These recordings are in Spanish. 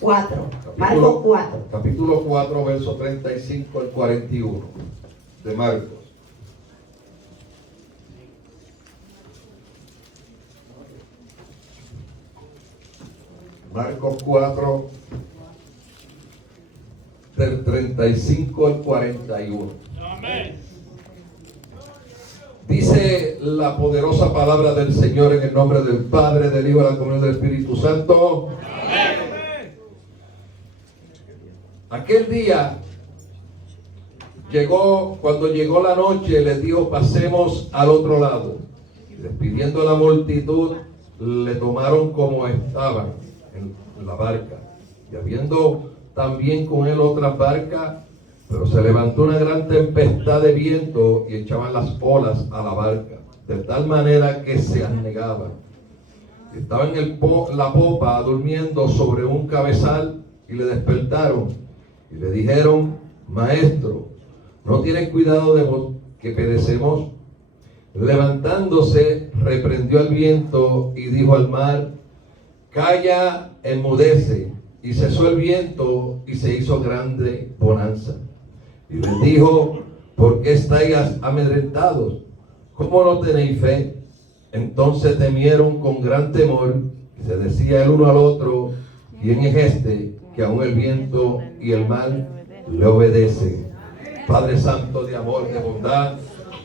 4. Marcos 4. Capítulo 4, verso 35 al 41 de Marcos. Marcos 4, del 35 al 41. Amén. Dice la poderosa palabra del Señor en el nombre del Padre, del Hijo y de la comunión del Espíritu Santo. Amén. Aquel día cuando llegó la noche, les dijo: pasemos al otro lado. Y despidiendo a la multitud, le tomaron como estaban en la barca. Y habiendo también con él otras barcas, pero se levantó una gran tempestad de viento y echaban las olas a la barca, de tal manera que se anegaban. Estaba en la popa durmiendo sobre un cabezal, y le despertaron y le dijeron: Maestro, ¿no tienes cuidado de que perecemos? Levantándose, reprendió al viento y dijo al mar: Calla, enmudece. Y cesó el viento y se hizo grande bonanza. Y les dijo: ¿por qué estáis amedrentados? ¿Cómo no tenéis fe? Entonces temieron con gran temor, y se decía el uno al otro: ¿quién es este que aun el viento y el mar le obedecen? Padre santo, de amor, de bondad,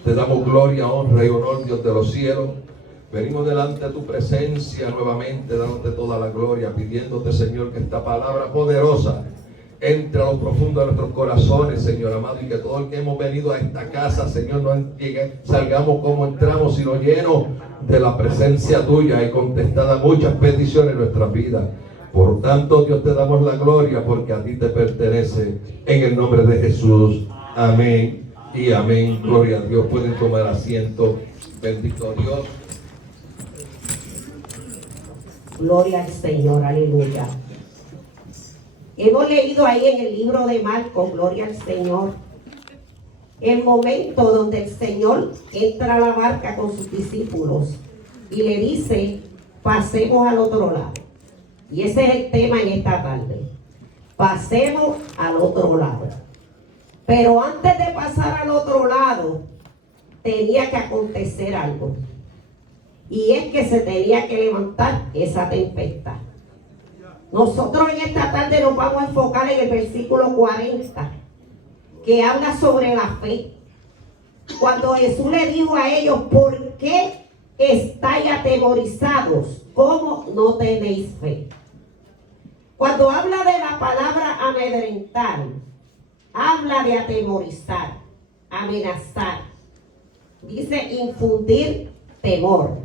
te damos gloria, honra y honor, Dios de los cielos. Venimos delante de tu presencia nuevamente, dándote toda la gloria, pidiéndote, Señor, que esta palabra poderosa entre a lo profundo de nuestros corazones, Señor amado, y que todo el que hemos venido a esta casa, Señor, no salgamos como entramos, sino llenos de la presencia tuya y contestada muchas peticiones en nuestra vida. Por tanto, Dios, te damos la gloria porque a ti te pertenece, en el nombre de Jesús. Amén y amén. Gloria a Dios. Pueden tomar asiento. Bendito Dios. Gloria al Señor, aleluya. Hemos leído ahí en el libro de Marcos, gloria al Señor, el momento donde el Señor entra a la barca con sus discípulos y le dice: pasemos al otro lado. Y ese es el tema en esta tarde. Pasemos al otro lado. Pero antes de pasar al otro lado, tenía que acontecer algo. Y es que se tenía que levantar esa tempestad. Nosotros en esta tarde nos vamos a enfocar en el versículo 40, que habla sobre la fe. Cuando Jesús le dijo a ellos: ¿por qué estáis atemorizados? ¿Cómo no tenéis fe? Cuando habla de la palabra amedrentar, habla de atemorizar, amenazar. Dice infundir temor.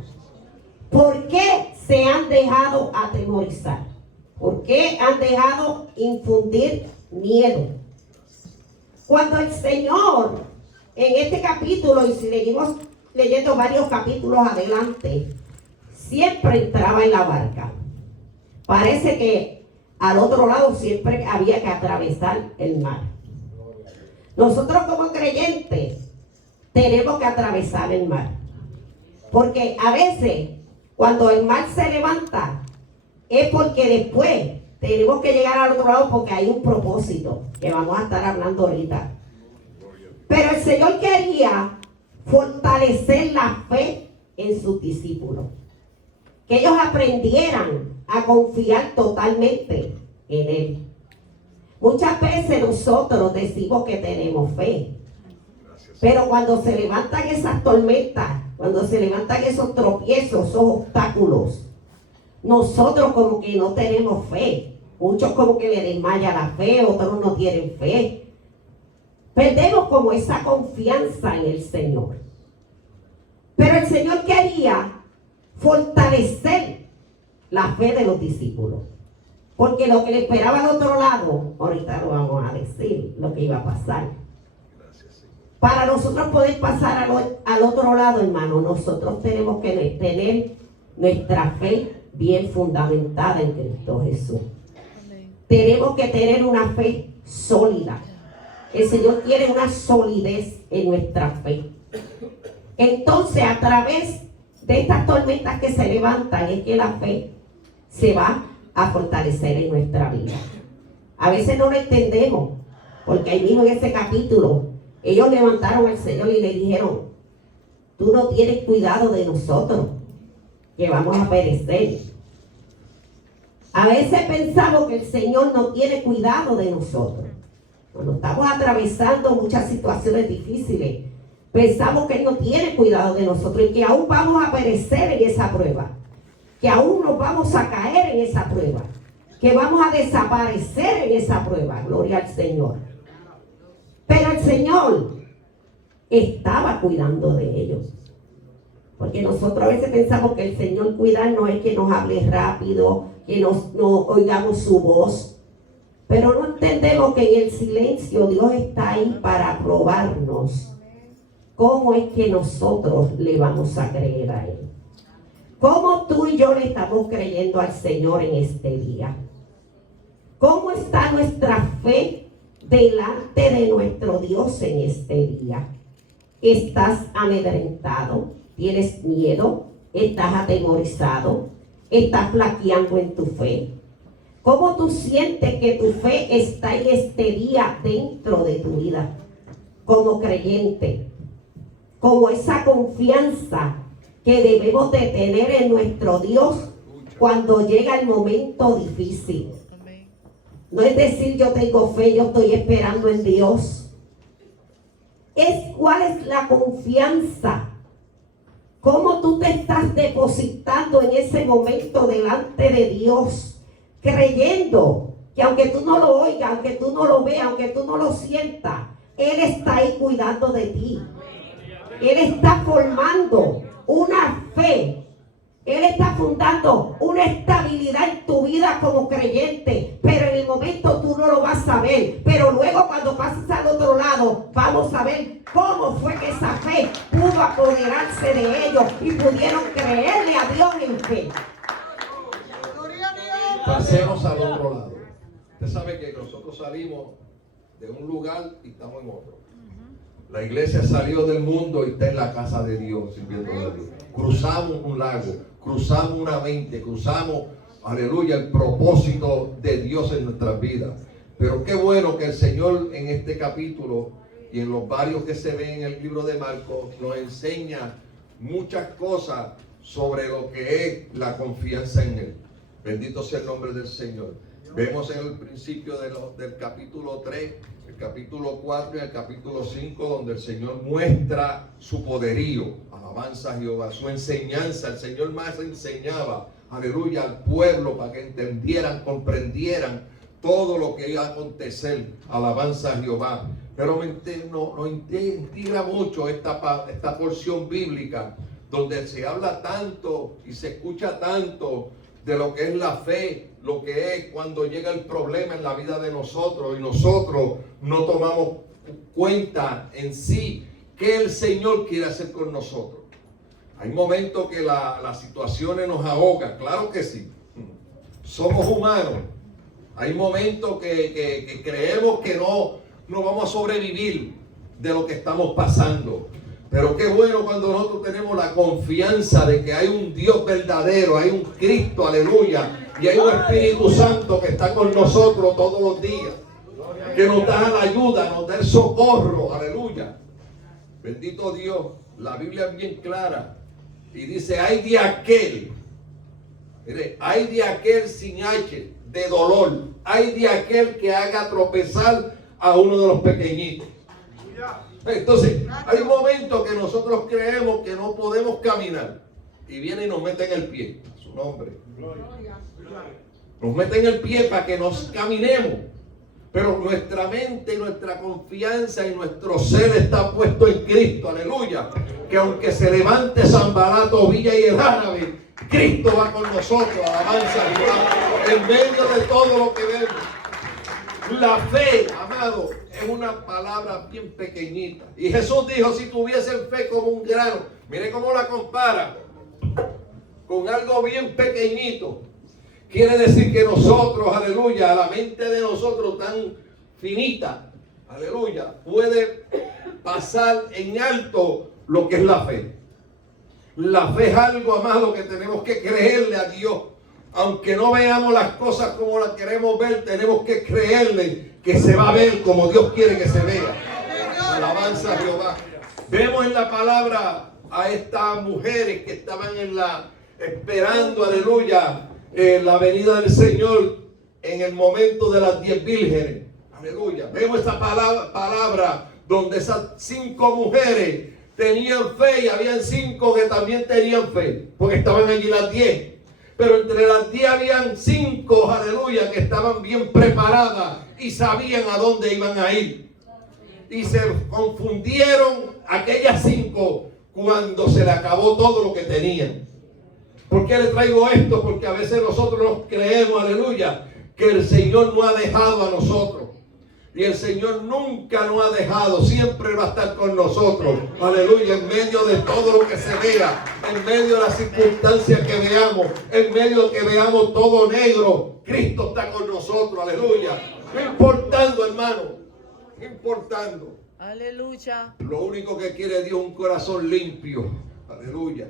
¿Por qué se han dejado atemorizar? ¿Por qué han dejado infundir miedo? Cuando el Señor, en este capítulo, y si seguimos leyendo varios capítulos adelante, siempre entraba en la barca. Parece que al otro lado siempre había que atravesar el mar. Nosotros como creyentes tenemos que atravesar el mar. Porque a veces, cuando el mar se levanta, es porque después tenemos que llegar al otro lado porque hay un propósito que vamos a estar hablando ahorita. Pero el Señor quería fortalecer la fe en sus discípulos. Que ellos aprendieran a confiar totalmente en Él. Muchas veces nosotros decimos que tenemos fe. Pero cuando se levantan esas tormentas, cuando se levantan esos tropiezos, esos obstáculos, nosotros como que no tenemos fe. Muchos como que le desmaya la fe, otros no tienen fe. Perdemos como esa confianza en el Señor. Pero el Señor quería fortalecer la fe de los discípulos. Porque lo que le esperaba al otro lado, ahorita lo vamos a decir, lo que iba a pasar. Para nosotros poder pasar al otro lado, hermano, nosotros tenemos que tener nuestra fe bien fundamentada en Cristo Jesús. Amén. Tenemos que tener una fe sólida. El Señor quiere una solidez en nuestra fe. Entonces, a través de estas tormentas que se levantan, es que la fe se va a fortalecer en nuestra vida. A veces no lo entendemos, porque ahí mismo en ese capítulo, ellos levantaron al Señor y le dijeron, tú no tienes cuidado de nosotros, que vamos a perecer. A veces pensamos que el Señor no tiene cuidado de nosotros. Cuando estamos atravesando muchas situaciones difíciles, pensamos que Él no tiene cuidado de nosotros y que aún vamos a perecer en esa prueba, que aún nos vamos a caer en esa prueba, que vamos a desaparecer en esa prueba. Gloria al Señor. Pero el Señor estaba cuidando de ellos. Porque nosotros a veces pensamos que el Señor cuidar no es que nos hable rápido, que no oigamos su voz. Pero no entendemos que en el silencio Dios está ahí para probarnos cómo es que nosotros le vamos a creer a Él. ¿Cómo tú y yo le estamos creyendo al Señor en este día? ¿Cómo está nuestra fe delante de nuestro Dios en este día? ¿Estás amedrentado? ¿Tienes miedo? ¿Estás atemorizado? ¿Estás flaqueando en tu fe? ¿Cómo tú sientes que tu fe está en este día dentro de tu vida? Como creyente, como esa confianza que debemos de tener en nuestro Dios cuando llega el momento difícil. No es decir yo tengo fe, yo estoy esperando en Dios. Es cuál es la confianza. Cómo tú te estás depositando en ese momento delante de Dios, creyendo que aunque tú no lo oigas, aunque tú no lo veas, aunque tú no lo sientas, Él está ahí cuidando de ti. Él está formando una fe. Él está fundando una estabilidad en tu vida como creyente, pero en el momento tú no lo vas a ver. Pero luego cuando pases al otro lado, vamos a ver cómo fue que esa fe pudo apoderarse de ellos y pudieron creerle a Dios en fe. Pasemos al otro lado. Usted sabe que nosotros salimos de un lugar y estamos en otro. La iglesia salió del mundo y está en la casa de Dios, sirviendo a Dios. Cruzamos un lago, cruzamos una mente, cruzamos, aleluya, el propósito de Dios en nuestras vidas. Pero qué bueno que el Señor en este capítulo y en los varios que se ven en el libro de Marcos nos enseña muchas cosas sobre lo que es la confianza en Él. Bendito sea el nombre del Señor. Vemos en el principio del capítulo 3, el capítulo 4 y el capítulo 5, donde el Señor muestra su poderío. Alabanza a Jehová, su enseñanza. El Señor más enseñaba, aleluya, al pueblo para que entendieran, comprendieran todo lo que iba a acontecer. Alabanza a Jehová. Pero nos integra mucho esta porción bíblica, donde se habla tanto y se escucha tanto de lo que es la fe, lo que es cuando llega el problema en la vida de nosotros y nosotros no tomamos cuenta en sí qué el Señor quiere hacer con nosotros. Hay momentos que las situaciones nos ahogan, claro que sí. Somos humanos. Hay momentos que creemos que no vamos a sobrevivir de lo que estamos pasando. Pero qué bueno cuando nosotros tenemos la confianza de que hay un Dios verdadero, hay un Cristo, aleluya, y hay un Espíritu Santo que está con nosotros todos los días, que nos da la ayuda, nos da el socorro, aleluya. Bendito Dios, la Biblia es bien clara y dice, hay de aquel, mire, hay de aquel sin H, de dolor, hay de aquel que haga tropezar a uno de los pequeñitos. Entonces, hay momentos que nosotros creemos que no podemos caminar y viene y nos mete en el pie, a su nombre. Nos mete en el pie para que nos caminemos, pero nuestra mente y nuestra confianza y nuestro ser está puesto en Cristo, aleluya. Que aunque se levante Zambalá, Tobilla y el árabe, Cristo va con nosotros, alabanza a Jehová, en medio de todo lo que vemos. La fe, amado, es una palabra bien pequeñita. Y Jesús dijo, si tuviesen fe como un grano, mire cómo la compara con algo bien pequeñito. Quiere decir que nosotros, aleluya, la mente de nosotros tan finita, aleluya, puede pasar en alto lo que es la fe. La fe es algo, amado, que tenemos que creerle a Dios. Aunque no veamos las cosas como las queremos ver, tenemos que creerle que se va a ver como Dios quiere que se vea. Alabanza a Jehová. Vemos en la palabra a estas mujeres que estaban esperando, aleluya, la venida del Señor en el momento de las 10 vírgenes. Aleluya. Vemos esta palabra donde esas 5 mujeres tenían fe y habían 5 que también tenían fe, porque estaban allí las 10. Pero entre las 10 habían 5, aleluya, que estaban bien preparadas y sabían a dónde iban a ir. Y se confundieron aquellas 5 cuando se le acabó todo lo que tenían. ¿Por qué le traigo esto? Porque a veces nosotros nos creemos, aleluya, que el Señor no ha dejado a nosotros. Y el Señor nunca nos ha dejado, siempre va a estar con nosotros. Aleluya, en medio de todo lo que se vea, en medio de las circunstancias que veamos, en medio de que veamos todo negro, Cristo está con nosotros, aleluya. No importando, hermano, no importando. Aleluya. Lo único que quiere Dios es un corazón limpio, aleluya.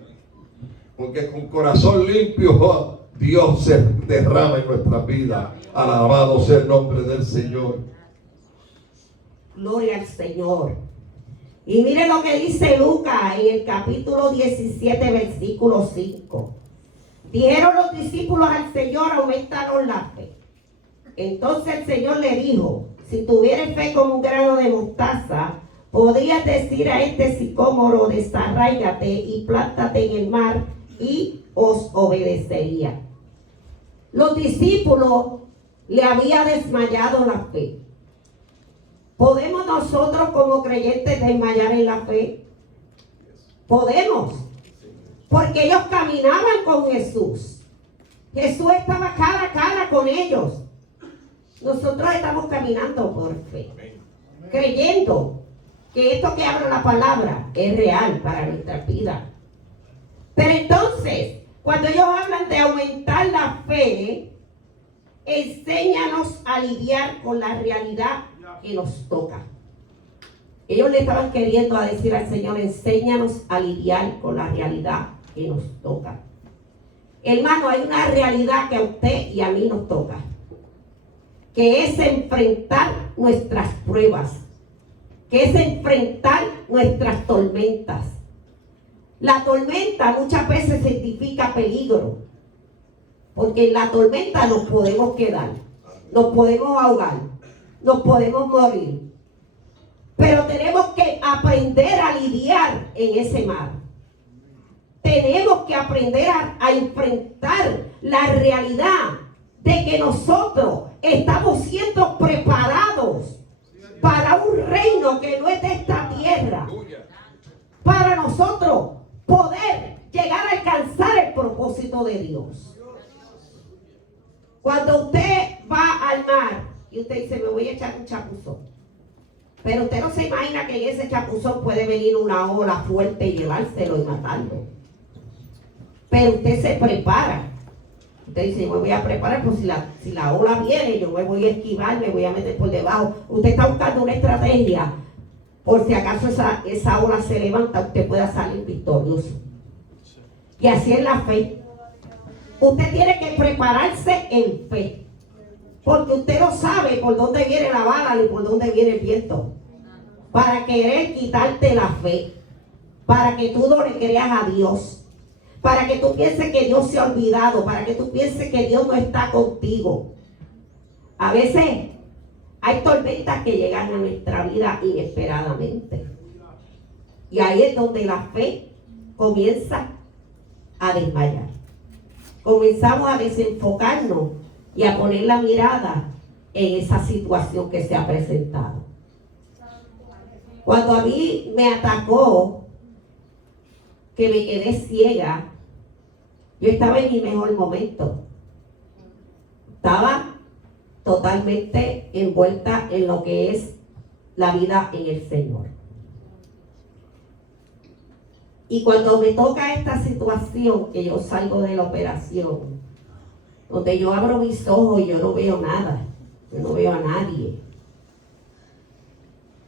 Porque con corazón limpio Dios se derrama en nuestra vida. Alabado sea el nombre del Señor. Gloria al Señor. Y mire lo que dice Lucas en el capítulo 17, versículo 5. Dijeron los discípulos al Señor, aumentaron la fe. Entonces el Señor le dijo, si tuvieres fe como un grano de mostaza, podrías decir a este sicómoro, desarráigate y plántate en el mar, y os obedecería. Los discípulos le había desmayado la fe. ¿Podemos nosotros como creyentes desmayar en la fe? Podemos. Porque ellos caminaban con Jesús. Jesús estaba cara a cara con ellos. Nosotros estamos caminando por fe. Creyendo que esto que habla la palabra es real para nuestra vida. Pero entonces, cuando ellos hablan de aumentar la fe, enséñanos a lidiar con la realidad que nos toca. Ellos le estaban queriendo decir al Señor, enséñanos a lidiar con la realidad que nos toca. Hermano, hay una realidad que a usted y a mí nos toca, que es enfrentar nuestras pruebas, que es enfrentar nuestras tormentas. La tormenta muchas veces significa peligro, porque en la tormenta nos podemos quedar, nos podemos ahogar, nos podemos morir. Pero tenemos que aprender a lidiar en ese mar. Tenemos que aprender a enfrentar la realidad de que nosotros estamos siendo preparados para un reino que no es de esta tierra. Para nosotros poder llegar a alcanzar el propósito de Dios. Cuando usted va al mar y usted dice, me voy a echar un chapuzón, pero usted no se imagina que en ese chapuzón puede venir una ola fuerte y llevárselo y matarlo. Pero usted se prepara. Usted dice, yo me voy a preparar, pues si la ola viene, yo me voy a esquivar, me voy a meter por debajo. Usted está buscando una estrategia, por si acaso esa ola se levanta, usted pueda salir victorioso. Y así es la fe. Usted tiene que prepararse en fe, porque usted no sabe por dónde viene la bala ni por dónde viene el viento, para querer quitarte la fe, para que tú no le creas a Dios, para que tú pienses que Dios se ha olvidado, para que tú pienses que Dios no está contigo. A veces hay tormentas que llegan a nuestra vida inesperadamente, y ahí es donde la fe comienza a desmayar. Comenzamos a desenfocarnos y a poner la mirada en esa situación que se ha presentado. Cuando a mí me atacó, que me quedé ciega, yo estaba en mi mejor momento. Estaba totalmente envuelta en lo que es la vida en el Señor. Y cuando me toca esta situación, que yo salgo de la operación, donde yo abro mis ojos y yo no veo nada, yo no veo a nadie.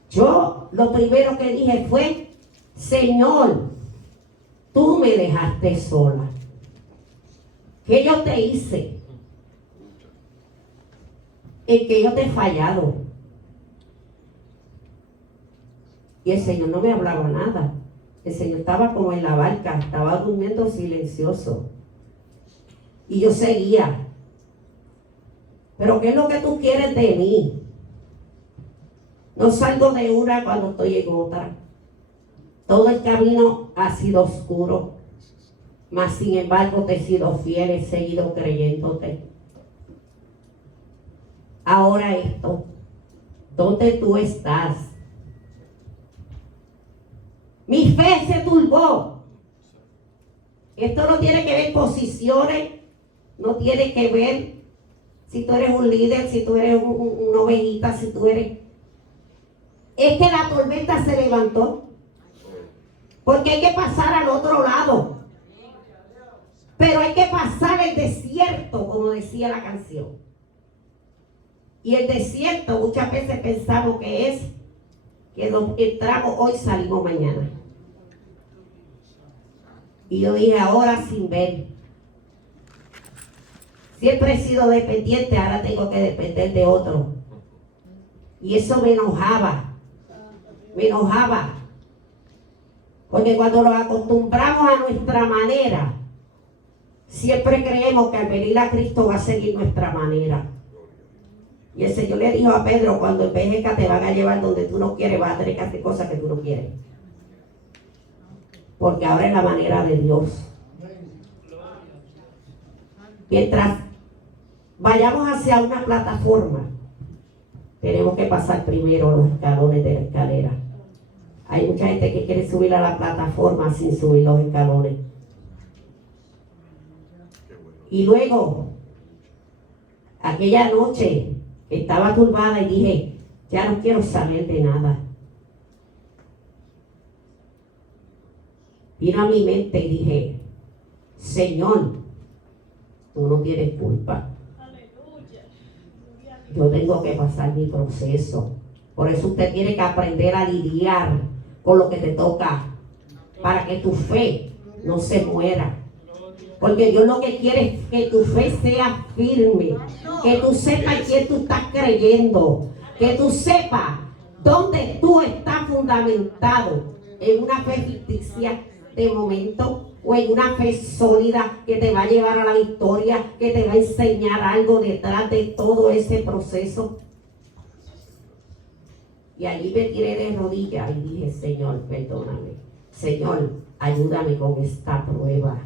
Yo lo primero que dije fue, Señor, tú me dejaste sola. ¿Qué yo te hice? ¿En qué yo te he fallado? Y el Señor no me hablaba nada. El Señor estaba como en la barca, estaba durmiendo silencioso. Y yo seguía. ¿Pero qué es lo que tú quieres de mí? No salgo de una cuando estoy en otra. Todo el camino ha sido oscuro, mas sin embargo te he sido fiel, he seguido creyéndote. Ahora esto, ¿dónde tú estás? Mi fe se turbó. Esto no tiene que ver posiciones, no tiene que ver si tú eres un líder, si tú eres una ovejita, si tú eres... Es que la tormenta se levantó. Porque hay que pasar al otro lado. Pero hay que pasar el desierto, como decía la canción. Y el desierto muchas veces pensamos que es que nos entramos hoy, salimos mañana. Y yo dije, ahora sin ver. Siempre he sido dependiente, ahora tengo que depender de otro. Y eso me enojaba. Me enojaba. Porque cuando nos acostumbramos a nuestra manera, siempre creemos que al venir a Cristo va a seguir nuestra manera. Y el Señor le dijo a Pedro, cuando envejezca te van a llevar donde tú no quieres, vas a tener que hacer cosas que tú no quieres. Porque ahora es la manera de Dios. Mientras vayamos hacia una plataforma, tenemos que pasar primero los escalones de la escalera. Hay mucha gente que quiere subir a la plataforma sin subir los escalones. Y luego, aquella noche, estaba turbada y dije, ya no quiero saber de nada. Vino a mi mente y dije, Señor, tú no tienes culpa. Yo tengo que pasar mi proceso. Por eso usted tiene que aprender a lidiar con lo que te toca, para que tu fe no se muera. Porque Dios lo que quiere es que tu fe sea firme, que tú sepas en quién tú estás creyendo, que tú sepas dónde tú estás fundamentado, en una fe ficticia de momento o en una fe sólida que te va a llevar a la victoria, que te va a enseñar algo detrás de todo ese proceso. Y allí me tiré de rodillas y dije, Señor, perdóname. Señor, ayúdame con esta prueba.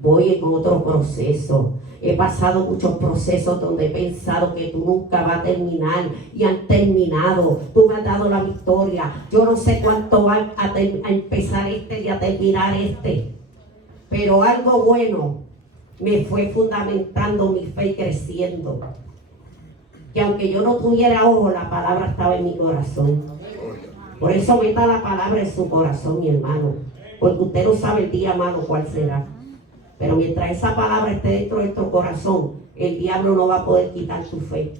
Voy en otro proceso. He pasado muchos procesos donde he pensado que tú nunca vas a terminar y han terminado. Tú me has dado la victoria. Yo no sé cuánto va a empezar este y a terminar este. Pero algo bueno me fue fundamentando mi fe y creciendo. Que aunque yo no tuviera ojos, la palabra estaba en mi corazón. Por eso meta la palabra en su corazón, mi hermano. Porque usted no sabe el día malo cuál será. Pero mientras esa palabra esté dentro de tu corazón, el diablo no va a poder quitar tu fe.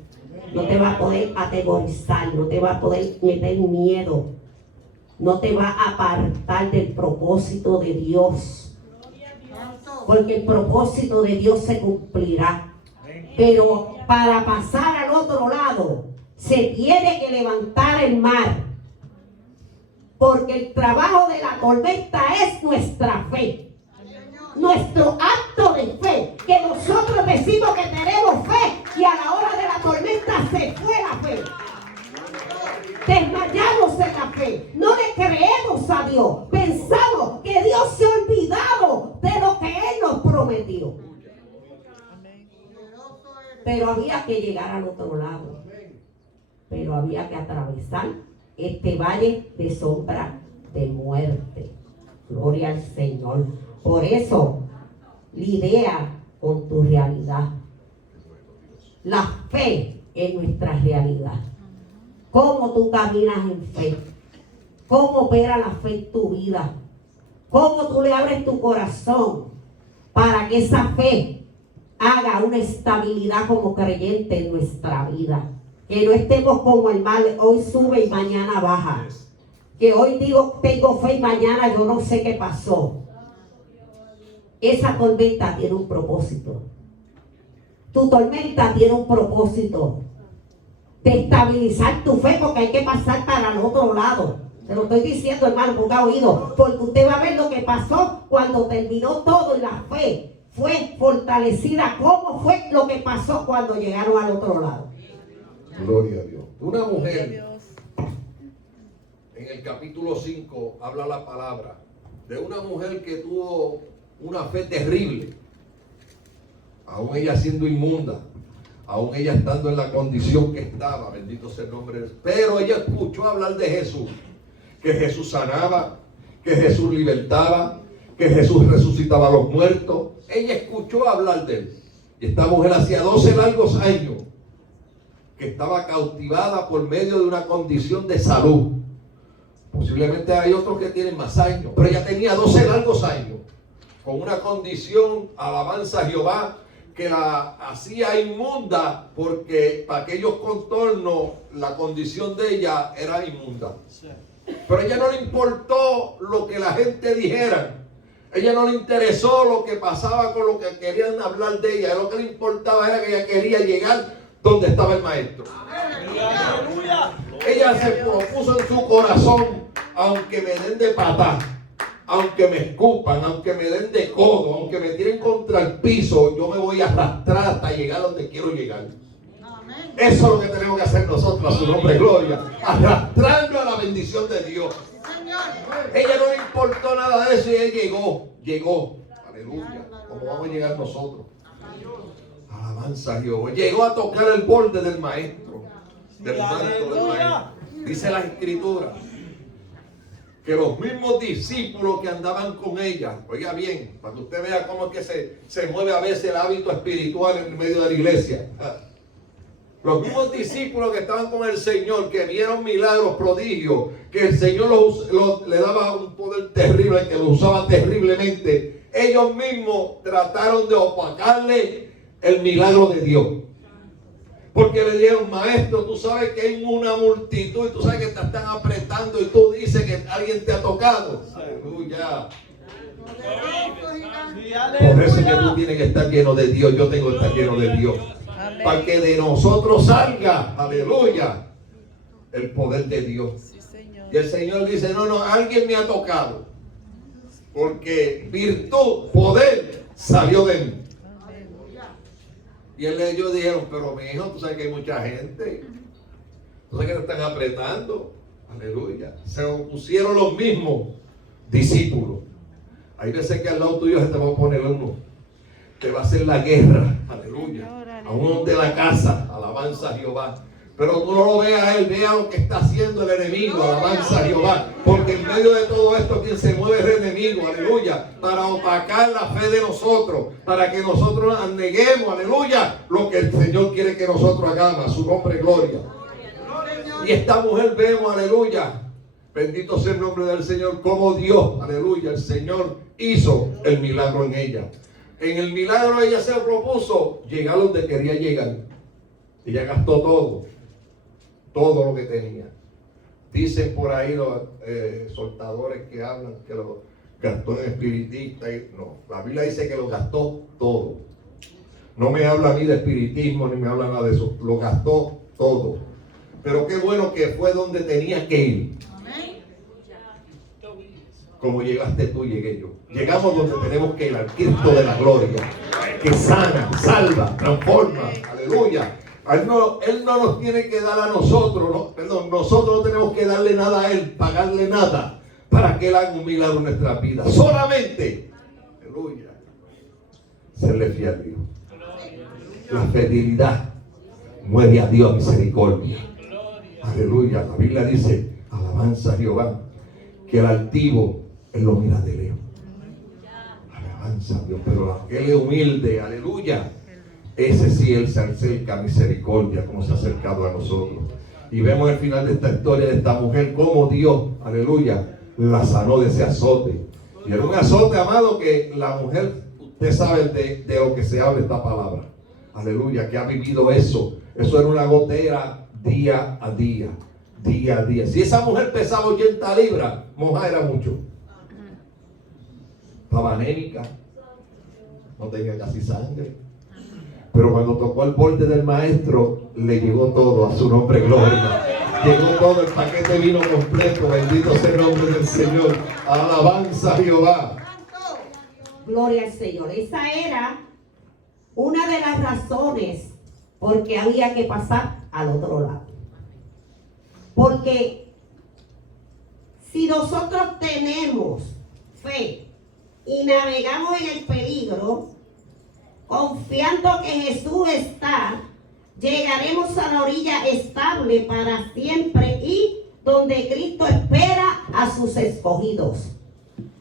No te va a poder atemorizar, no te va a poder meter miedo. No te va a apartar del propósito de Dios. Porque el propósito de Dios se cumplirá. Pero para pasar al otro lado, se tiene que levantar el mar. Porque el trabajo de la tormenta es nuestra fe. Nuestro acto de fe. Que nosotros decimos que tenemos fe y a la hora de la tormenta se fue la fe. Desmayamos en la fe. No le creemos a Dios. Pensamos que Dios se ha olvidado de lo que Él nos prometió. Pero había que llegar al otro lado. Pero había que atravesar este valle de sombra de muerte. Gloria al Señor. Por eso, lidia con tu realidad. La fe es nuestra realidad. Cómo tú caminas en fe. Cómo opera la fe en tu vida. Cómo tú le abres tu corazón para que esa fe haga una estabilidad como creyente en nuestra vida. Que no estemos como el mal, hoy sube y mañana baja. Que hoy digo tengo fe y mañana yo no sé qué pasó. esa tormenta tiene un propósito. Tu tormenta tiene un propósito de estabilizar tu fe, porque hay que pasar para el otro lado. Se lo estoy diciendo, hermano, ponga oído, porque usted va a ver lo que pasó cuando terminó todo y la fe fue fortalecida. ¿Cómo fue lo que pasó cuando llegaron al otro lado? Gloria a Dios. Una mujer, en el capítulo 5, habla la palabra de una mujer que tuvo una fe terrible, aún ella siendo inmunda, aún ella estando en la condición que estaba, bendito sea el nombre de Dios. Pero ella escuchó hablar de Jesús, que Jesús sanaba, que Jesús libertaba, que Jesús resucitaba a los muertos. Ella escuchó hablar de él. Y esta mujer hacía 12 largos años que estaba cautivada por medio de una condición de salud. Posiblemente hay otros que tienen más años, pero ella tenía 12 largos años con una condición, alabanza a Jehová, que la hacía inmunda, porque para aquellos contornos la condición de ella era inmunda. Pero a ella no le importó lo que la gente dijera. A ella no le interesó lo que pasaba con lo que querían hablar de ella. Lo que le importaba era que ella quería llegar donde estaba el maestro. Ella se propuso en su corazón, aunque me den de patá, aunque me escupan, aunque me den de codo, aunque me tiren contra el piso, yo me voy a arrastrar hasta llegar donde quiero llegar. Eso es lo que tenemos que hacer nosotros, a su nombre, gloria, arrastrando a la bendición de Dios. Ella no le importó nada de eso y ella llegó, aleluya, como vamos a llegar nosotros. Alabanza a Jehová. Llegó a tocar el borde del maestro, del manto del maestro. Dice la escritura que los mismos discípulos que andaban con ella, oiga bien, para que usted vea cómo es que se mueve a veces el hábito espiritual en medio de la iglesia. Los mismos discípulos que estaban con el Señor, que vieron milagros, prodigios, que el Señor le daba un poder terrible, que lo usaba terriblemente, ellos mismos trataron de opacarle el milagro de Dios. Porque le dijeron, maestro, tú sabes que hay una multitud y tú sabes que te están apretando y tú dices que alguien te ha tocado. Aleluya. Por eso es que tú tienes que estar lleno de Dios. Yo tengo que estar lleno de Dios. Para que de nosotros salga, aleluya, el poder de Dios. Y el Señor dice, no, alguien me ha tocado. Porque virtud, poder, salió de mí. Y ellos dijeron, pero mi hijo, tú sabes que hay mucha gente. Tú sabes que te están apretando. Aleluya. Se opusieron los mismos discípulos. Hay veces que al lado tuyo se te va a poner uno. Te va a hacer la guerra. Aleluya. A uno de la casa. Alabanza a Jehová. Pero tú no lo veas a él, vea lo que está haciendo el enemigo, alabanza a Jehová. Porque en medio de todo esto, quien se mueve es el enemigo, aleluya. Para opacar la fe de nosotros, para que nosotros neguemos, aleluya, lo que el Señor quiere que nosotros hagamos, a su nombre, gloria. Y esta mujer vemos, aleluya, bendito sea el nombre del Señor, como Dios, aleluya, el Señor hizo el milagro en ella. En el milagro ella se propuso llegar donde quería llegar. Ella gastó todo lo que tenía. Dicen por ahí los soltadores que hablan que lo gastó en espiritista. No, la Biblia dice que lo gastó todo. No me habla ni de espiritismo ni me habla nada de eso. Lo gastó todo. Pero qué bueno que fue donde tenía que ir. Como llegaste tú, llegué yo. Llegamos donde tenemos que ir, al Cristo de la gloria, que sana, salva, transforma. Aleluya. Él no nos tiene que dar a nosotros, nosotros no tenemos que darle nada a Él, pagarle nada, para que Él haga un milagro en nuestra vida. Solamente, aleluya, serle fiel a Dios. La fidelidad mueve a Dios, misericordia. Aleluya, la Biblia dice, alabanza a Jehová, que el altivo Él lo mira de lejos. Alabanza a Dios, pero aquel es humilde, aleluya. Ese sí, Él se acerca a misericordia, como se ha acercado a nosotros. Y vemos el final de esta historia de esta mujer, como Dios, aleluya, la sanó de ese azote. Y era un azote, amado, que la mujer, usted sabe de lo que se habla esta palabra. Aleluya, que ha vivido eso. Eso era una gotera día a día, día a día. Si esa mujer pesaba 80 libras, moja era mucho. Estaba anémica, no tenía casi sangre. Pero cuando tocó el borde del maestro, le llegó todo, a su nombre gloria. Llegó todo, el paquete vino completo. Bendito sea el nombre del Señor. Alabanza a Jehová. Gloria al Señor. Esa era una de las razones por qué había que pasar al otro lado. Porque si nosotros tenemos fe y navegamos en el peligro, confiando que Jesús está, llegaremos a la orilla estable para siempre y donde Cristo espera a sus escogidos.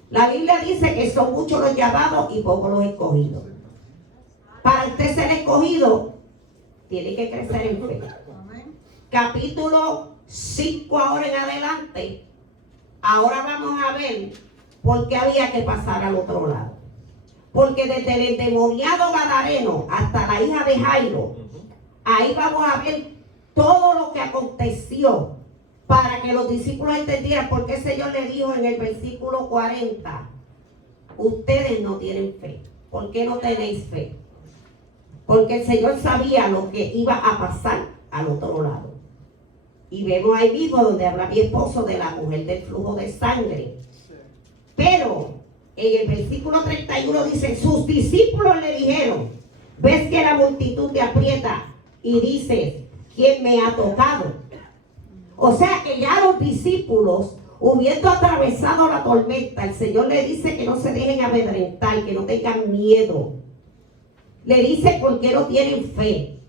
La Biblia dice que son muchos los llamados y pocos los escogidos. Para usted ser escogido, tiene que crecer en fe. Capítulo 5 ahora en adelante. Ahora vamos a ver por qué había que pasar al otro lado. Porque desde el endemoniado Gadareno hasta la hija de Jairo, ahí vamos a ver todo lo que aconteció para que los discípulos entendieran por qué el Señor le dijo en el versículo 40, ustedes no tienen fe. ¿Por qué no tenéis fe? Porque el Señor sabía lo que iba a pasar al otro lado. Y vemos ahí mismo donde habla mi esposo de la mujer del flujo de sangre. Pero en el versículo 31 dice, sus discípulos le dijeron, ves que la multitud te aprieta y dices, ¿quién me ha tocado? O sea que ya los discípulos, habiendo atravesado la tormenta, el Señor le dice que no se dejen amedrentar, que no tengan miedo. Le dice por qué no tienen fe.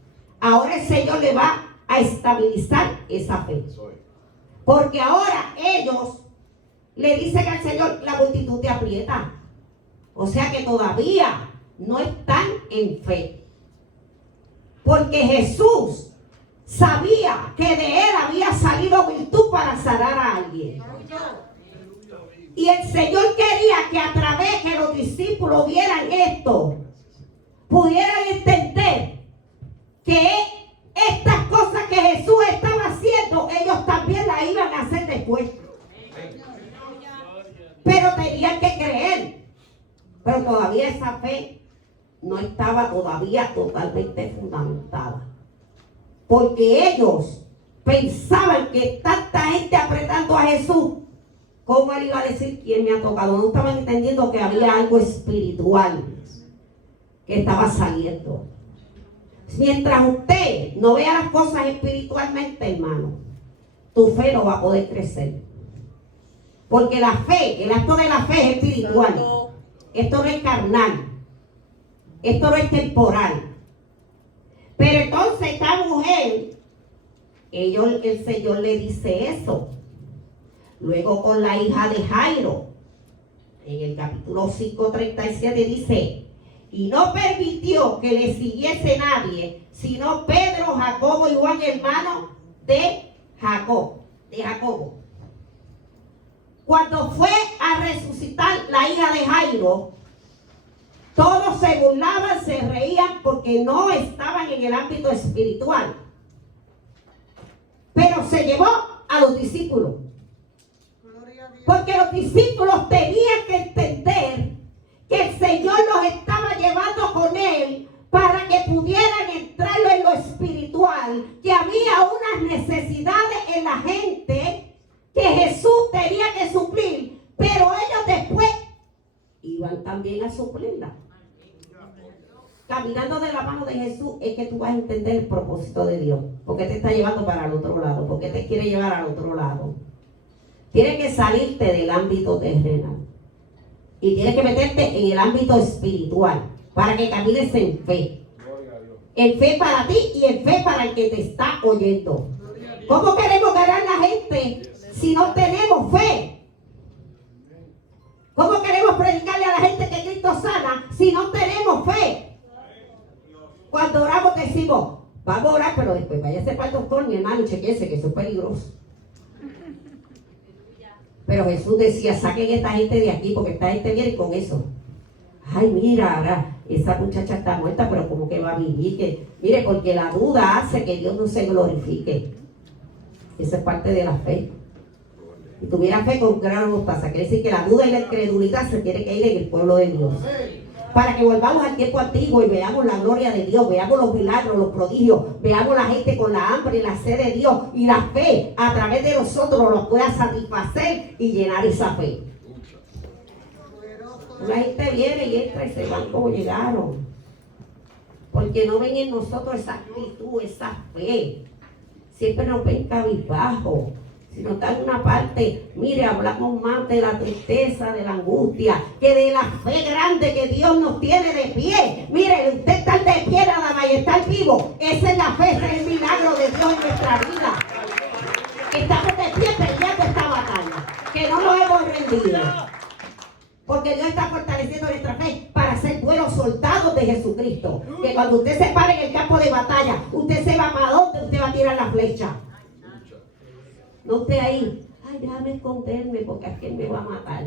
Ahora el Señor le va a estabilizar esa fe. Porque ahora ellos le dicen al Señor, la multitud te aprieta. O sea que todavía no están en fe. Porque Jesús sabía que de él había salido virtud para sanar a alguien. Y el Señor quería que a través que los discípulos vieran esto, pudieran entender que estas cosas que Jesús estaba haciendo, ellos también las iban a hacer después. Pero tenían que creer. Pero todavía esa fe no estaba todavía totalmente fundamentada. Porque ellos pensaban que tanta gente apretando a Jesús, ¿cómo él iba a decir quién me ha tocado? No estaban entendiendo que había algo espiritual que estaba saliendo. Mientras usted no vea las cosas espiritualmente, hermano, tu fe no va a poder crecer. Porque la fe, el acto de la fe es espiritual. Esto no es carnal. Esto no es temporal. Pero entonces esta mujer, el Señor le dice eso. Luego con la hija de Jairo, en el capítulo 5:37 dice, y no permitió que le siguiese nadie, sino Pedro, Jacobo y Juan, hermano de Jacobo. Cuando fue a resucitar la hija de Jairo, todos se burlaban, se reían porque no estaban en el ámbito espiritual. Pero se llevó a los discípulos. Porque los discípulos tenían que entender que el Señor los estaba llevando con él para que pudieran entrarlo en lo espiritual, que había unas necesidades en la gente que Jesús tenía que suplir, pero ellos después iban también a suplirla. Caminando de la mano de Jesús es que tú vas a entender el propósito de Dios. Porque te está llevando para el otro lado, porque te quiere llevar al otro lado. Tienes que salirte del ámbito terrenal y tienes que meterte en el ámbito espiritual para que camines en fe. En fe para ti y en fe para el que te está oyendo. ¿Cómo queremos ganar la gente si no tenemos fe? ¿Cómo queremos predicarle a la gente que Cristo sana si no tenemos fe? Cuando oramos decimos, vamos a orar, pero después váyase para el doctor, mi hermano, y chequéese que eso es peligroso. Pero Jesús decía, saquen esta gente de aquí porque esta gente viene con eso. Ay, mira, ahora esa muchacha está muerta, pero ¿cómo que va a vivir? Que, mire, porque la duda hace que Dios no se glorifique. Esa es parte de la fe. Si tuviera fe con gran mostaza, quiere decir que la duda y la incredulidad se tiene que ir en el pueblo de Dios. para que volvamos al tiempo antiguo y veamos la gloria de Dios, veamos los milagros, los prodigios, veamos la gente con la hambre y la sed de Dios, y la fe a través de nosotros lo pueda satisfacer y llenar esa fe. La gente viene y entra y se van como llegaron, porque no ven en nosotros esa actitud, esa fe. Siempre nos ven cabizbajo. Si nos dan una parte, mire, hablamos más de la tristeza, de la angustia, que de la fe grande que Dios nos tiene de pie. Mire, usted está de pie nada más y estar vivo. Esa es la fe, ese es el milagro de Dios en nuestra vida. Estamos de pie peleando esta batalla, que no nos hemos rendido. Porque Dios está fortaleciendo nuestra fe para ser buenos soldados de Jesucristo. Que cuando usted se pare en el campo de batalla, usted se va para dónde usted va a tirar la flecha. No esté ahí, ay, déjame esconderme porque aquel me va a matar.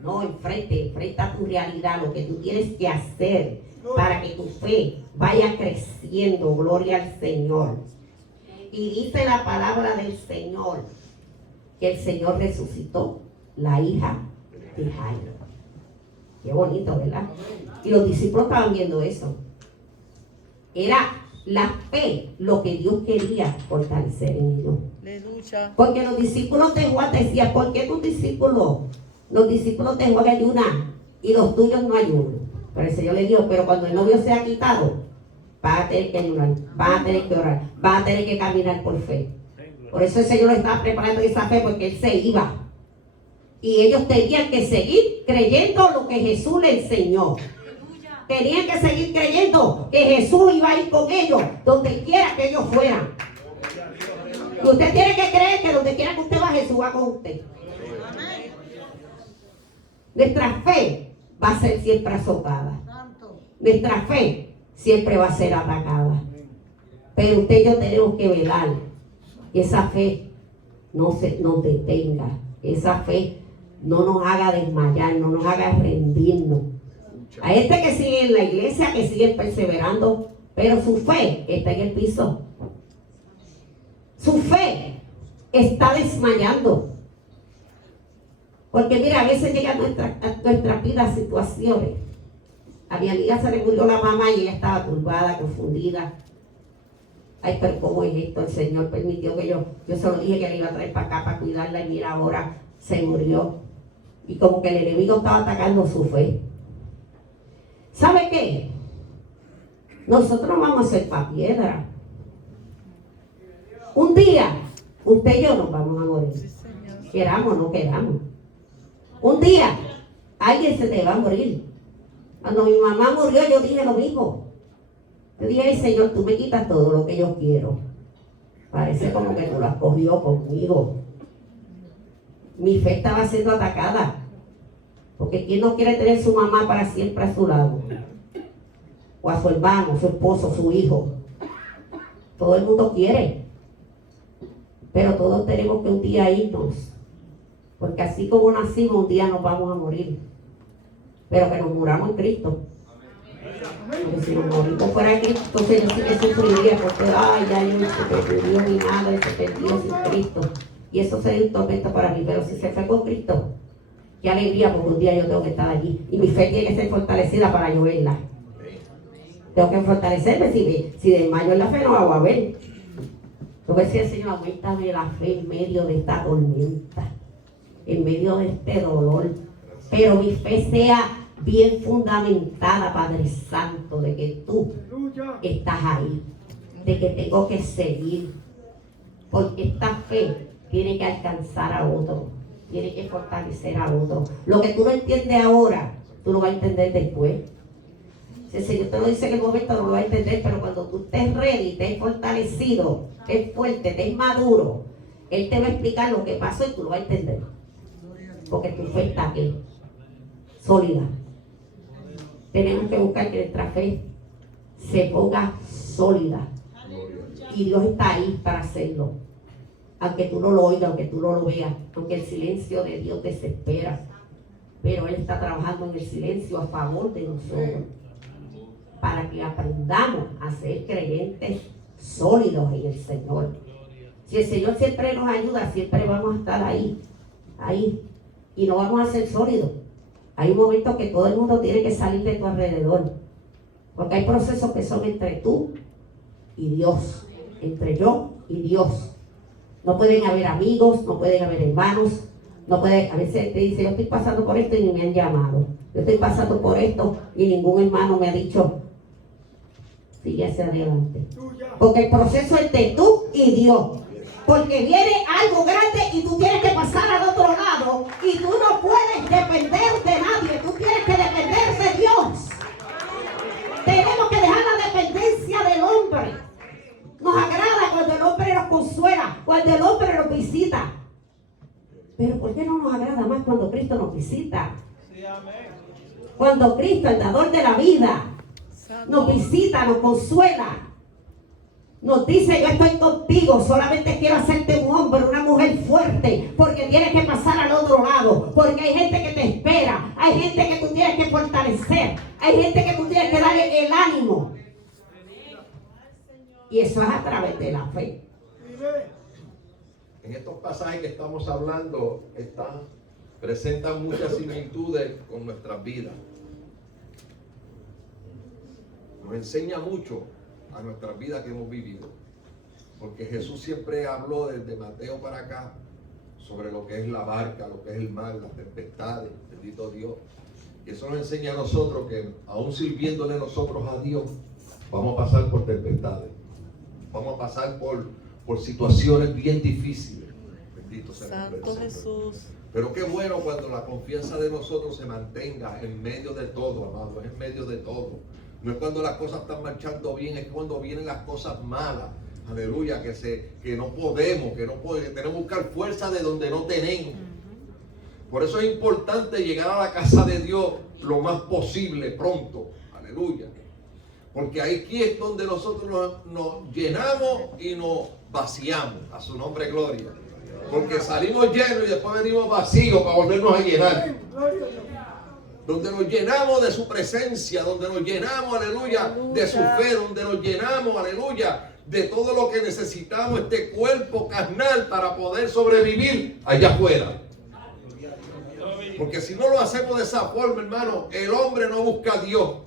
No, enfrenta tu realidad, lo que tú tienes que hacer para que tu fe vaya creciendo. Gloria al Señor. Y dice la palabra del Señor que el Señor resucitó la hija de Jairo. Qué bonito, ¿verdad? Y los discípulos estaban viendo eso. Era la fe lo que Dios quería fortalecer en ellos. Porque los discípulos de Juan decían, ¿por qué tus discípulos? Los discípulos de Juan ayunan y los tuyos no ayunan. Pero el Señor le dijo, pero cuando el novio sea quitado, vas a tener que ayunar, vas a tener que orar, vas a tener que caminar por fe. Por eso el Señor lo estaba preparando esa fe, porque Él se iba. Y ellos tenían que seguir creyendo lo que Jesús le enseñó. Tenían que seguir creyendo que Jesús iba a ir con ellos donde quiera que ellos fueran. Y usted tiene que creer que donde quiera que usted va, Jesús va con usted. Nuestra fe va a ser siempre azotada. Nuestra fe siempre va a ser atacada. Pero usted y yo tenemos que velar que esa fe no nos detenga. Esa fe no nos haga desmayar, no nos haga rendirnos. A este que sigue en la iglesia, que sigue perseverando, pero su fe está en el piso. Su fe está desmayando. Porque mira, a veces llegan a nuestras vidas situaciones. A mi amiga se le murió la mamá y ella estaba turbada, confundida. Ay, pero ¿cómo es esto? El Señor permitió que yo se lo dije que le iba a traer para acá para cuidarla, y mira, ahora se murió. Y como que el enemigo estaba atacando su fe. ¿Sabe qué? Nosotros vamos a ser pa' piedra. Un día, usted y yo nos vamos a morir. Queramos o no queramos. Un día, alguien se te va a morir. Cuando mi mamá murió, yo dije lo mismo. Yo dije, ay, Señor, tú me quitas todo lo que yo quiero. Parece como que tú lo has cogido conmigo. Mi fe estaba siendo atacada. Porque ¿quién no quiere tener su mamá para siempre a su lado? O a su hermano, su esposo, su hijo. Todo el mundo quiere. Pero todos tenemos que un día irnos. Porque así como nacimos, un día nos vamos a morir. Pero que nos muramos en Cristo. Porque si nos morimos fuera de Cristo, entonces yo sí que sufriría. Porque, ay, ya yo se perdió mi madre, se perdió sin Cristo. Y eso sería un tormento para mí. Pero si se fue con Cristo, qué alegría, porque un día yo tengo que estar allí. Y mi fe tiene que ser fortalecida para yo verla. Tengo que fortalecerme. Si desmayo en la fe, no la voy a ver. Tengo que decir, Señor, aumentame la fe en medio de esta tormenta, en medio de este dolor. Pero mi fe sea bien fundamentada, Padre Santo, de que tú estás ahí, de que tengo que seguir. Porque esta fe tiene que alcanzar a otro. Tiene que fortalecer a otro. Lo que tú no entiendes ahora, tú lo vas a entender después. Si el Señor te lo dice en el momento, no lo vas a entender, pero cuando tú estés ready, estés fortalecido, estés fuerte, estés maduro, Él te va a explicar lo que pasó y tú lo vas a entender. Porque tu fe está aquí, sólida. Tenemos que buscar que nuestra fe se ponga sólida. Y Dios está ahí para hacerlo. Aunque tú no lo oigas, aunque tú no lo veas, aunque el silencio de Dios desespera, pero Él está trabajando en el silencio a favor de nosotros, para que aprendamos a ser creyentes sólidos en el Señor. Si el Señor siempre nos ayuda, siempre vamos a estar ahí, y no vamos a ser sólidos, Hay un momento que todo el mundo tiene que salir de tu alrededor. Porque hay procesos que son entre tú y Dios. Entre yo y Dios. No pueden haber amigos, no pueden haber hermanos. No puede, a veces te dice, yo estoy pasando por esto y ni me han llamado. Yo estoy pasando por esto y ningún hermano me ha dicho, sigue hacia adelante. Porque el proceso es de tú y Dios. Porque viene algo grande y tú tienes que pasar al otro lado. Y tú no puedes depender de nadie. Tú tienes que depender de Dios. Tenemos que dejar la dependencia del hombre. Nos agrada cuando el hombre nos consuela, cuando el hombre nos visita. Pero ¿por qué no nos agrada más cuando Cristo nos visita? Cuando Cristo, el dador de la vida, nos visita, nos consuela. Nos dice, yo estoy contigo, solamente quiero hacerte un hombre, una mujer fuerte, porque tienes que pasar al otro lado, porque hay gente que te espera, hay gente que tú tienes que fortalecer, hay gente que tú tienes que darle el ánimo. Y eso es a través de la fe. En estos pasajes que estamos hablando presentan muchas similitudes con nuestras vidas. Nos enseña mucho a nuestras vidas que hemos vivido. Porque Jesús siempre habló desde Mateo para acá sobre lo que es la barca, lo que es el mar, las tempestades, bendito Dios. Y eso nos enseña a nosotros que aún sirviéndole nosotros a Dios, vamos a pasar por tempestades. Vamos a pasar por situaciones bien difíciles. Bendito sea el nombre del Señor. Jesús. Pero qué bueno cuando la confianza de nosotros se mantenga en medio de todo, amado, es en medio de todo. No es cuando las cosas están marchando bien, es cuando vienen las cosas malas. Aleluya, que no podemos, que tenemos que buscar fuerza de donde no tenemos. Por eso es importante llegar a la casa de Dios lo más posible, pronto. Aleluya. Porque aquí es donde nosotros nos llenamos y nos vaciamos. A su nombre, gloria. Porque salimos llenos y después venimos vacíos para volvernos a llenar. Donde nos llenamos de su presencia, donde nos llenamos, aleluya, de su fe, donde nos llenamos, aleluya, de todo lo que necesitamos, este cuerpo carnal para poder sobrevivir allá afuera. Porque si no lo hacemos de esa forma, hermano, el hombre no busca a Dios.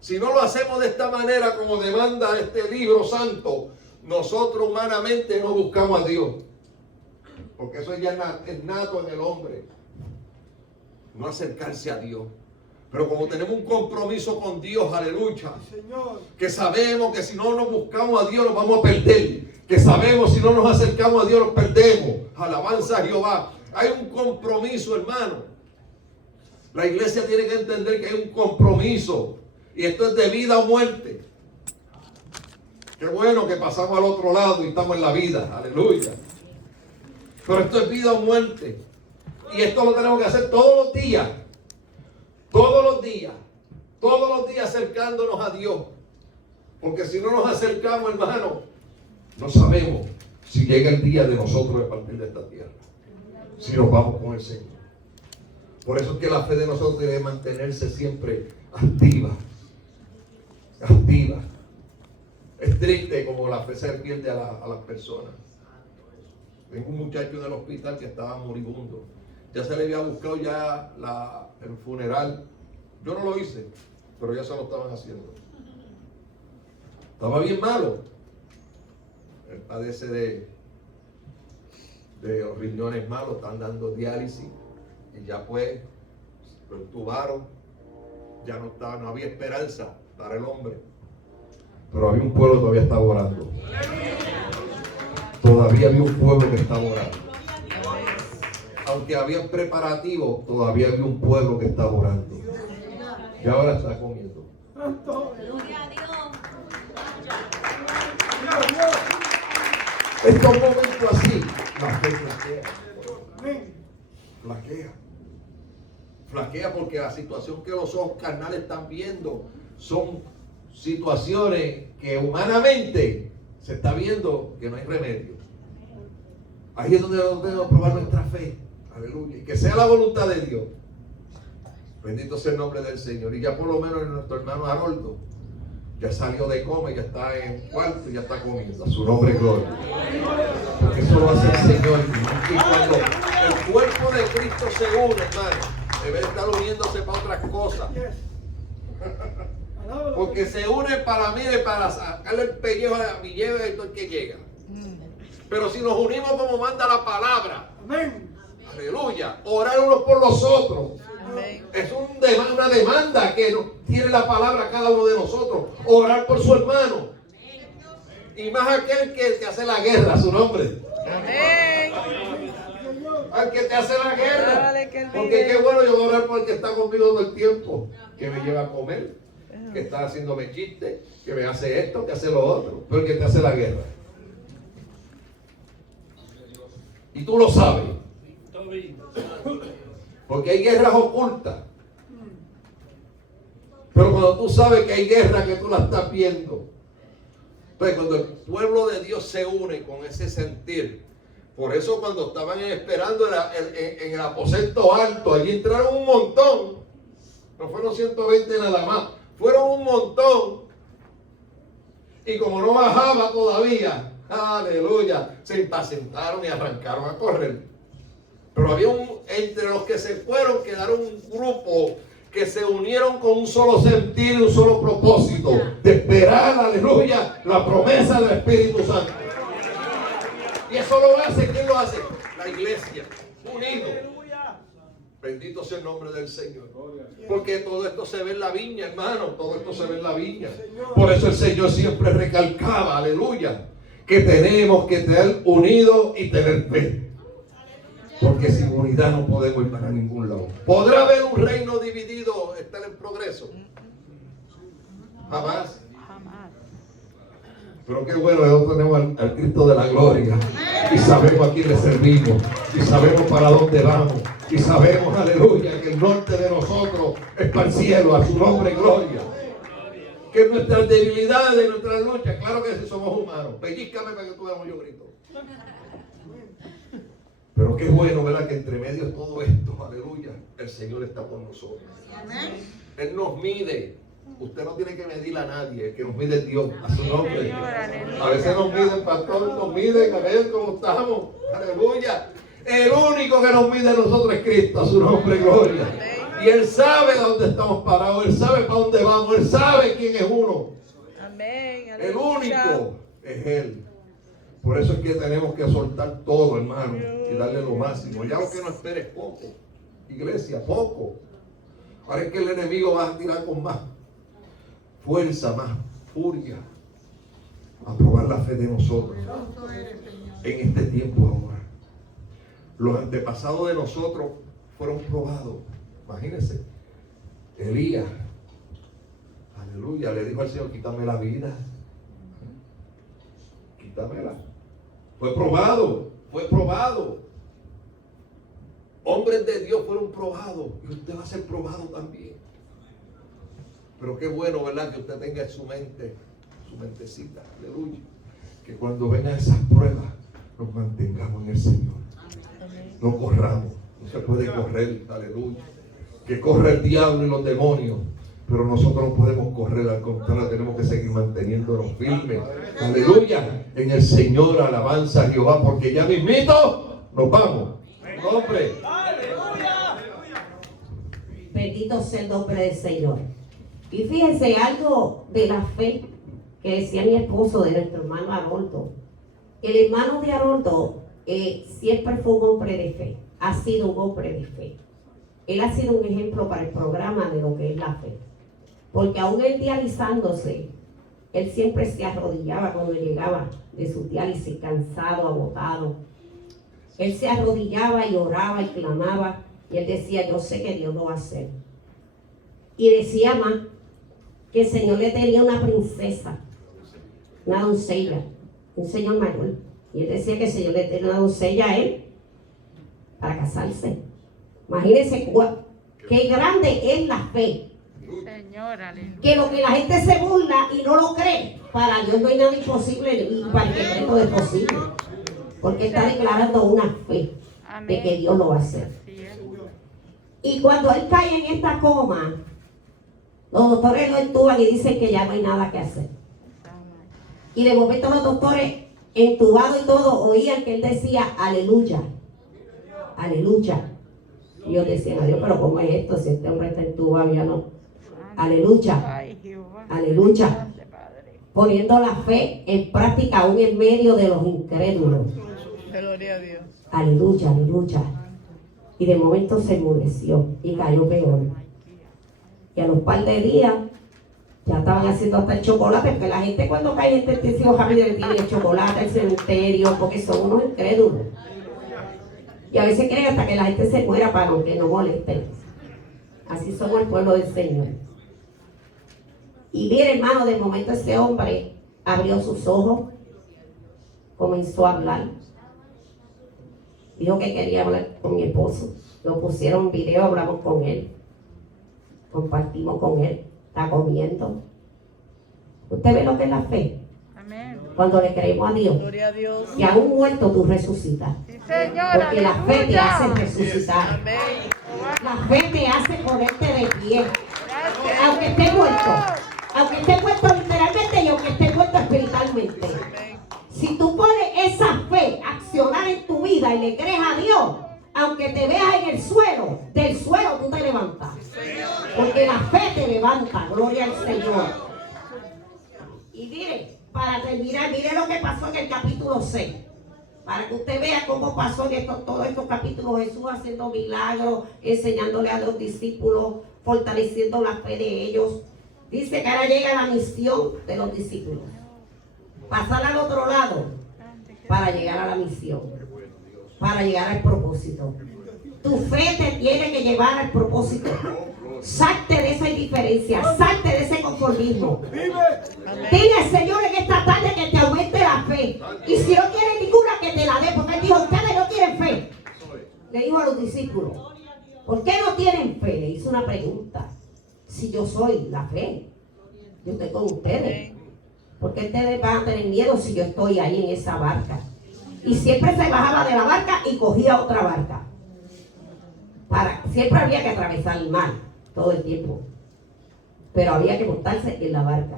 Si no lo hacemos de esta manera como demanda este libro santo, nosotros humanamente no buscamos a Dios. Porque eso ya es nato en el hombre. No acercarse a Dios. Pero como tenemos un compromiso con Dios, aleluya, que sabemos que si no nos buscamos a Dios nos vamos a perder, que sabemos si no nos acercamos a Dios nos perdemos. Alabanza a Jehová. Hay un compromiso, hermano. La iglesia tiene que entender que hay un compromiso y esto es de vida o muerte. Qué bueno que pasamos al otro lado y estamos en la vida, aleluya. Pero esto es vida o muerte. Y esto lo tenemos que hacer todos los días. Todos los días. Todos los días acercándonos a Dios. Porque si no nos acercamos, hermano, no sabemos si llega el día de nosotros de partir de esta tierra. Si nos vamos con el Señor. Por eso es que la fe de nosotros debe mantenerse siempre activa. Activa. Es triste como la fe se pierde a las personas. Tengo un muchacho en el hospital que estaba moribundo. Ya se le había buscado ya el funeral. Yo no lo hice, pero ya se lo estaban haciendo. Estaba bien malo. Él padece de los riñones malos, están dando diálisis. Y ya pues lo entubaron. Ya no había esperanza para el hombre. Pero había un pueblo que todavía estaba orando. Todavía había un pueblo que estaba orando. Aunque había preparativos, todavía había un pueblo que estaba orando. Y ahora está comiendo. Estos momentos así, la fe flaquea. Flaquea. Flaquea porque la situación que los ojos carnales están viendo son situaciones que humanamente se está viendo que no hay remedio. Ahí es donde debemos probar nuestra fe. Aleluya. Y que sea la voluntad de Dios. Bendito sea el nombre del Señor. Y ya por lo menos nuestro hermano Haroldo ya salió de coma y ya está en cuarto y ya está comiendo. A su nombre gloria. Porque eso lo hace el Señor. Y cuando el cuerpo de Cristo se une, hermano, En vez de estar uniéndose para otras cosas. Porque se unen para mí, para sacarle el pellejo a mi lleve y todo el que llega. Pero si nos unimos como manda la palabra, amén. Aleluya, orar unos por los otros. Amén. Es una demanda que tiene la palabra cada uno de nosotros. Orar por su hermano. Y más aquel que te hace la guerra, a su nombre. Amén. Al que te hace la guerra. Porque qué bueno yo voy a orar por el que está conmigo todo el tiempo. Que me lleva a comer, que está haciéndome chistes, que me hace esto, que hace lo otro. Pero el que te hace la guerra. Y tú lo sabes. Porque hay guerras ocultas. Pero cuando tú sabes que hay guerra que tú la estás viendo. Entonces cuando el pueblo de Dios se une con ese sentir. Por eso cuando estaban esperando en el aposento alto, allí entraron un montón. No fueron 120 nada más. Fueron un montón. Y como no bajaba todavía, aleluya, se impacientaron y arrancaron a correr. Pero había entre los que se fueron, quedaron un grupo que se unieron con un solo sentir, un solo propósito, de esperar, aleluya, la promesa del Espíritu Santo. Y eso lo hace, ¿quién lo hace? La iglesia, unido. Bendito sea el nombre del Señor. Porque todo esto se ve en la viña, hermano, todo esto se ve en la viña. Por eso el Señor siempre recalcaba, aleluya, que tenemos que estar unidos y tener fe. Porque sin unidad no podemos ir para ningún lado. ¿Podrá haber un reino dividido, estar en progreso? Jamás. Pero qué bueno, nosotros tenemos al Cristo de la gloria. Y sabemos a quién le servimos. Y sabemos para dónde vamos. Y sabemos, aleluya, que el norte de nosotros es para el cielo, a su nombre gloria. Que nuestras debilidades, nuestras luchas, claro que sí somos humanos. Pellízcame para que tú veas yo grito. Pero qué bueno, ¿verdad? Que entre medio de todo esto, aleluya, el Señor está con nosotros. Él nos mide. Usted no tiene que medir a nadie, el que nos mide es Dios, a su nombre. A veces nos mide el pastor, nos mide, a ver cómo estamos. Aleluya. El único que nos mide a nosotros es Cristo, a su nombre, gloria. Y Él sabe dónde estamos parados, Él sabe para dónde vamos, Él sabe quién es uno. El único es Él. Por eso es que tenemos que soltar todo, hermano, y darle lo máximo. Ya lo que no espere es poco. Iglesia, poco. Ahora es que el enemigo va a tirar con más fuerza, más furia, a probar la fe de nosotros en este tiempo ahora. Los antepasados de nosotros fueron probados. Imagínense, Elías, aleluya, le dijo al Señor, quítame la vida, quítamela. Fue probado, fue probado. Hombres de Dios fueron probados y usted va a ser probado también. Pero qué bueno, ¿verdad? Que usted tenga en su mente, su mentecita, aleluya. Que cuando vengan esas pruebas, nos mantengamos en el Señor. No corramos, no se puede correr, aleluya. Que corre el diablo y los demonios, pero nosotros no podemos correr, al contrario, tenemos que seguir manteniéndonos firmes. Aleluya, en el Señor, alabanza a Jehová, porque ya mismito nos vamos. Hombre. Bendito sea el nombre del Señor. Y fíjense algo de la fe que decía mi esposo de nuestro hermano Haroldo. El hermano de Haroldo siempre fue un hombre de fe, ha sido un hombre de fe. Él ha sido un ejemplo para el programa de lo que es la fe. Porque aún él dializándose, él siempre se arrodillaba cuando llegaba de su diálisis, cansado, agotado. Él se arrodillaba y oraba y clamaba. Y él decía, yo sé que Dios lo va a hacer. Y decía más, que el Señor le tenía una princesa, una doncella, un señor mayor. Y él decía que el Señor le tenía una doncella a él para casarse. Imagínense qué grande es la fe. Que lo que la gente se burla y no lo cree, para Dios no hay nada imposible y para el que cree todo es posible. Porque está declarando una fe de que Dios lo va a hacer. Y cuando él cae en esta coma, los doctores lo entuban y dicen que ya no hay nada que hacer. Y de momento los doctores, entubados y todo, oían que él decía, aleluya, aleluya. Y ellos decían, adiós, pero ¿cómo es esto? Si este hombre está en tu no. Aleluya. Ay, Jehová. Aleluya. Grande, Padre. Poniendo la fe en práctica aún en medio de los incrédulos. Gloria a Dios. Aleluya, aleluya. Y de momento se enmudeció y cayó peor. Y a los par de días ya estaban haciendo hasta el chocolate, porque la gente cuando cae en tentación rápido le tiene el chocolate, el cementerio, porque son unos incrédulos. Y a veces creen hasta que la gente se muera para que no molesten. Así somos el pueblo del Señor. Y mire, hermano, de momento ese hombre abrió sus ojos, comenzó a hablar. Dijo que quería hablar con mi esposo. Lo pusieron en video, hablamos con él. Compartimos con él. Está comiendo. ¿Usted ve lo que es la fe? Amén. Cuando le creemos a Dios. Gloria a Dios. Que aún muerto tú resucitas. Sí, Señor. Porque la fe te hace Aleluya. resucitar. Amén. La fe te hace ponerte de pie. Gracias. Aunque esté muerto. Aunque esté muerto literalmente y aunque esté muerto espiritualmente. Amén. Si tú pones esa fe a accionar en tu vida y le crees a Dios, aunque te veas en el suelo, del suelo tú te levantas. Porque la fe te levanta, gloria al Señor. Y mire, para terminar, mire lo que pasó en el capítulo 6. Para que usted vea cómo pasó en todos estos capítulos Jesús haciendo milagros, enseñándole a los discípulos, fortaleciendo la fe de ellos. Dice que ahora llega la misión de los discípulos. Pasar al otro lado para llegar a la misión, para llegar al propósito. Tu fe te tiene que llevar al propósito. Salte de esa indiferencia, salte de ese conformismo. Dile al Señor en esta tarde que te aumente la fe. Y si no tienes ninguna, que te la dé, porque Él dijo, ustedes no tienen fe. Le dijo a los discípulos, ¿por qué no tienen fe? Le hizo una pregunta. Si yo soy la fe, yo estoy con ustedes. ¿Por qué ustedes van a tener miedo si yo estoy ahí en esa barca? Y siempre se bajaba de la barca y cogía otra barca. Siempre había que atravesar el mar, todo el tiempo. Pero había que montarse en la barca.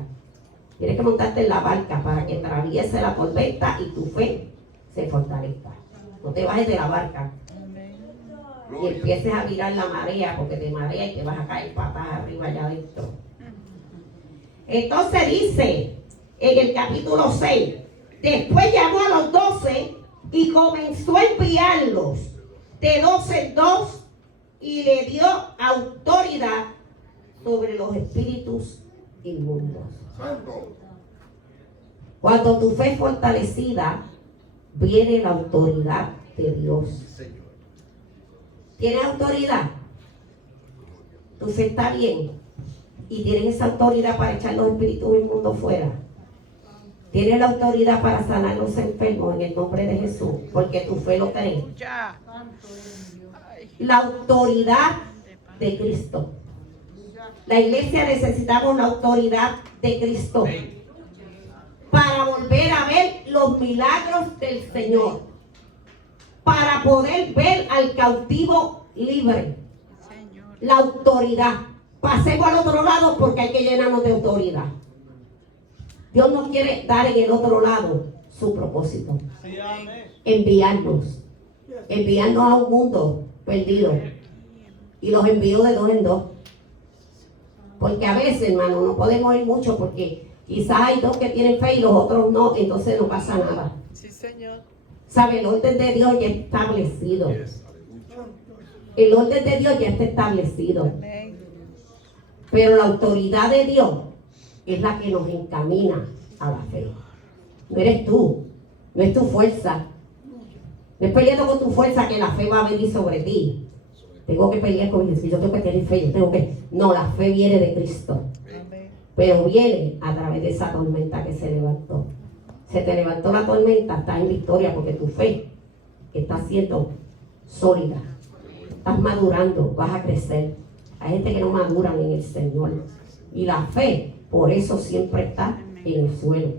Tienes que montarte en la barca para que atraviese la tormenta y tu fe se fortalezca. No te bajes de la barca y empieces a mirar la marea, porque te marea y te vas a caer patas arriba allá adentro. Entonces dice en el capítulo 6, después llamó a los 12 y comenzó a enviarlos de 12 en 2 y le dio autoridad sobre los espíritus inmundos. Cuando tu fe es fortalecida, viene la autoridad de Dios. ¿Tienes autoridad? Tu fe está bien y tienes esa autoridad para echar los espíritus inmundos fuera. Tienes la autoridad para sanar los enfermos en el nombre de Jesús, porque tu fe lo cree. Ya. La autoridad de Cristo. La iglesia necesitamos la autoridad de Cristo para volver a ver los milagros del Señor, para poder ver al cautivo libre. La autoridad. Pasemos al otro lado porque hay que llenarnos de autoridad. Dios nos quiere dar en el otro lado su propósito. Enviarnos a un mundo perdido. Y los envió de 2 en 2. Porque a veces, hermano, no podemos ir mucho porque quizás hay 2 que tienen fe y los otros no, entonces no pasa nada. Sí, Señor. ¿Sabe? El orden de Dios ya está establecido. El orden de Dios ya está establecido. Amén. Pero la autoridad de Dios es la que nos encamina a la fe. No eres tú, no es tu fuerza. No es peleando con tu fuerza que la fe va a venir sobre ti. Tengo que pelear con Jesús, yo tengo que tener fe, No, la fe viene de Cristo. Amén. Pero viene a través de esa tormenta que se levantó. Se te levantó la tormenta, estás en victoria porque tu fe está siendo sólida. Estás madurando, vas a crecer. Hay gente que no madura en el Señor. Y la fe, por eso siempre está en el suelo.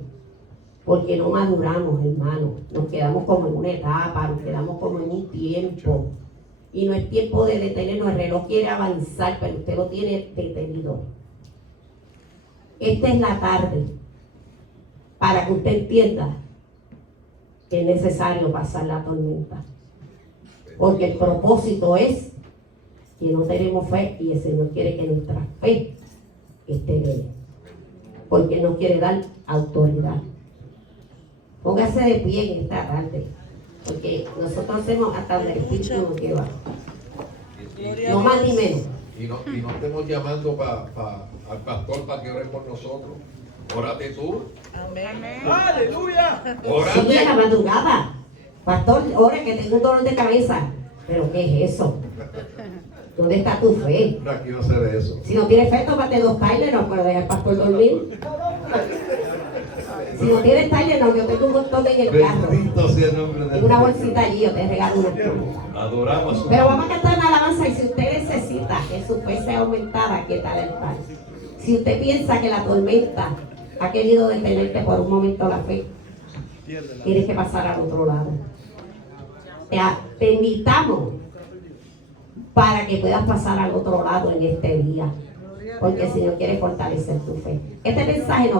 Porque no maduramos, hermano. Nos quedamos como en una etapa, nos quedamos como en un tiempo. Y no es tiempo de detenernos. El reloj quiere avanzar, pero usted lo tiene detenido. Esta es la tarde para que usted entienda que es necesario pasar la tormenta. Porque el propósito es y no tenemos fe, y el Señor quiere que nuestra fe esté en Él, porque Él nos quiere dar autoridad. Póngase de pie en esta tarde, porque nosotros hacemos hasta donde el Espíritu nos lleva, Gloria no a más ni Dios. menos. Y no estemos llamando al pastor para que ore por nosotros. Órate tú. Amén. Aleluya. Sí, en la Órate. madrugada, pastor, ore que tengo un dolor de cabeza. ¿Pero qué es eso? ¿Dónde está tu fe? No, aquí no se ve eso. Si no tienes fe, tómate 2 Tylenol, no puedes dejar al pastor dormir. Si no tienes Tylenol, yo tengo un montón en el carro. Bendito sea el nombre de Tengo una bolsita allí, yo te regalo una. Adoramos a su Pero vamos a cantar una alabanza, y si usted necesita que su fe sea aumentada, aquí está el altar. Si usted piensa que la tormenta ha querido detenerte por un momento la fe, tienes que pasar al otro lado. Te invitamos para que puedas pasar al otro lado en este día, porque el Señor quiere fortalecer tu fe. Este mensaje no